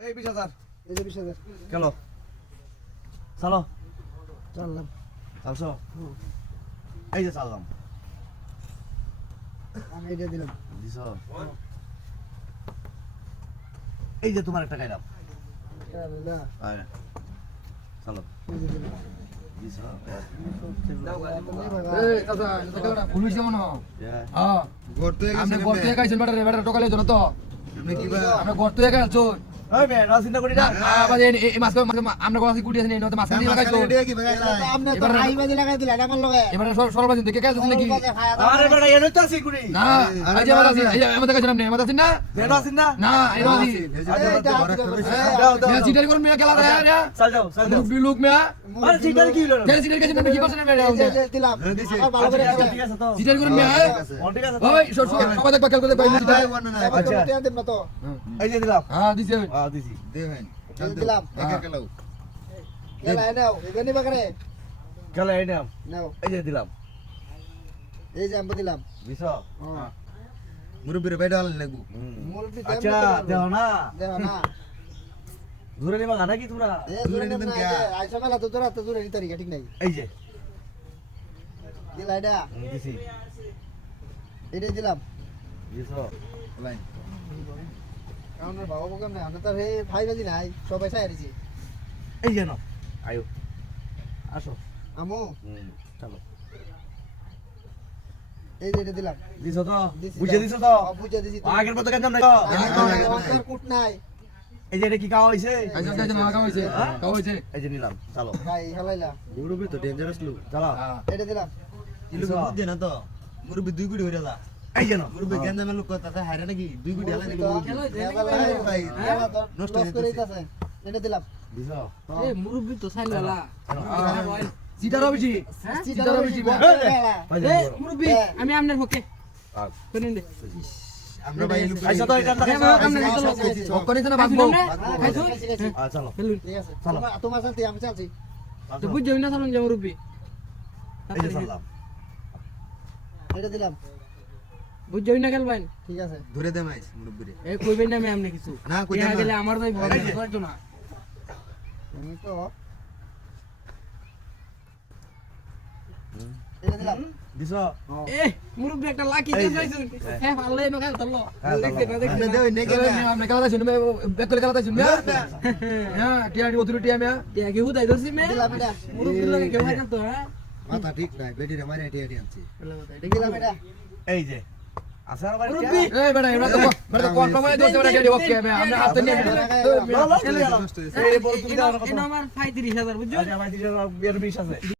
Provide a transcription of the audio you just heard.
এই 20,000 এই যে 20,000 গেল চলো চাললাম চালছো এই যে চাললাম আমি এটা দিলাম দিছো এই যে তোমার একটা গাইলাম চাললা আয় চলো এই যে দিলাম দিছো এই দাদা এটা পুলিশ যেমন হ্যাঁ গর্তে আপনি গর্তে একাইছেন বেটা বেটা টোকালে জন তো আপনি কি বা আপনি গর্তে একাইছো ওই বে চিন্তা করি না আবার এই মাছ আমরা কথা কুটি আছেন এই নতে মাছ দিয়ে লাগাইছো রেডিয়া কি ভাগাই যায় আপনি তো আই বাজে লাগাই দিলেন আমার লগে এবারে সরবাজিন দেখে কাজ আছে নাকি আরে বেটা এনে তো আছি কুড়ি না এই যে আমাদের আছে এই আমাদের কাছে নাম নেই আমাদের আছে না বেটা আছি না না এই আছে দাও দাও মেয়া সিটার করুন মেয়া খেলা রে রে চল যাও চল যাও বিলুক মেয়া আরে চিটার কি হলো তেল সিটার কাছে কি করছেন মেয়া দিলাম আমার ভালো করে ঠিক আছে তো সিটার করুন মেয়া ঠিক আছে তো ওই সবাই দেখবা খেল করে দেখবা আচ্ছা টিয়া দেব না তো এই যে দিলাম হ্যাঁ দিছে দিছি দে ভাই দিলাম একা কেলাও কেলা নাও এখানে বাকরে গেল এই নাম নাও এই যে দিলাম এই যে আমি দিলাম দিছো হ্যাঁ মুরব্বির বাইরে আলেন লাগবো মুরব্বি আচ্ছা দেও না দেও না ধরে নিবা গানা কি তোমরা এ দূরে নেব না আইসা মেলা তো তোরা তো দূরে তারিখ ঠিক নাই এই যে দিলা এটা দিছি এটাই দিলাম দিছো লাইন আমরা বাবা বকাম না আমরা তো হে ভাই বাজি নাই সবাই চাই আইছি এই যে নাও আয়ো আসো আমু চলো এই যে এটা দিলাম দিছো তো দিছি বুঝে তো। দিছো তো বুঝে দিছি তো আগের মতো কেন নাই আমার কুট নাই এই যে এটা কি খাওয়া হইছে আচ্ছা আচ্ছা না কাও হইছে কাও হইছে এই যে নিলাম চলো খাই হালাইলা মুরব্বি তো ডেঞ্জারাস লোক চলো এটা দিলাম ইলু বুদ্ধি না তো মুরব্বি দুই গুড়ি হইরা যা এই যে নাও মুরব্বি গেন্দা লোক কথা হারে নাকি দুই গুড়ি হালা দিল ভাই নষ্ট করে দিতেছে এটা দিলাম দিছো এই মুরব্বি তো চাইলালা সিটার হইছি সিটার হইছি এই মুরব্বি আমি আপনার পক্ষে শুনেন দে আমরা ভাই ইলু আচ্ছা তো এটা ওখানে না ভাগবো খাইছো চলো ফেলুন ঠিক আছে তোমার সাথে আমি চাচ্ছি তো বুঝছো না চালুন যে মুরব্বি এই যে চললাম এটা দিলাম বুঝছো না খেলবেন ঠিক আছে ধরে দে মাইস মুরব্বিরে এই কইবেন না আমি আমনে কিছু না কইতাম দেখা না। গেলে আমার ভাই ভয় করতো না আমি তো এটা দিলাম দিছো এ মুরব্বি একটা লাকি দিয়ে পাইছুন হ্যাঁ ভালো এনো খেল তল্লো দেখতে না দেখতে আপনি দেও নেকে আপনি খেলা দাইছেন ব্যাক করে খেলা দাইছেন মেয়া হ্যাঁ টিয়া অথরিটি আমি টিয়া কি হুদাই দছি মে দিলাম এটা মুরব্বি লাগে কেউ হয় তো হ্যাঁ মাথা ঠিক নাই বেটিরে মারি এটি এটি আনছি দিলাম এটা এই যে আসার বাড়ি মুরব্বি এই বেটা এরা তো কনফার্ম হয়ে দিয়েছে বেটা রেডি ওকে আমরা হাতে নিয়ে এই বল তুমি দাও এনো আমার 35,000 বুঝছো আচ্ছা আমার 20 আছে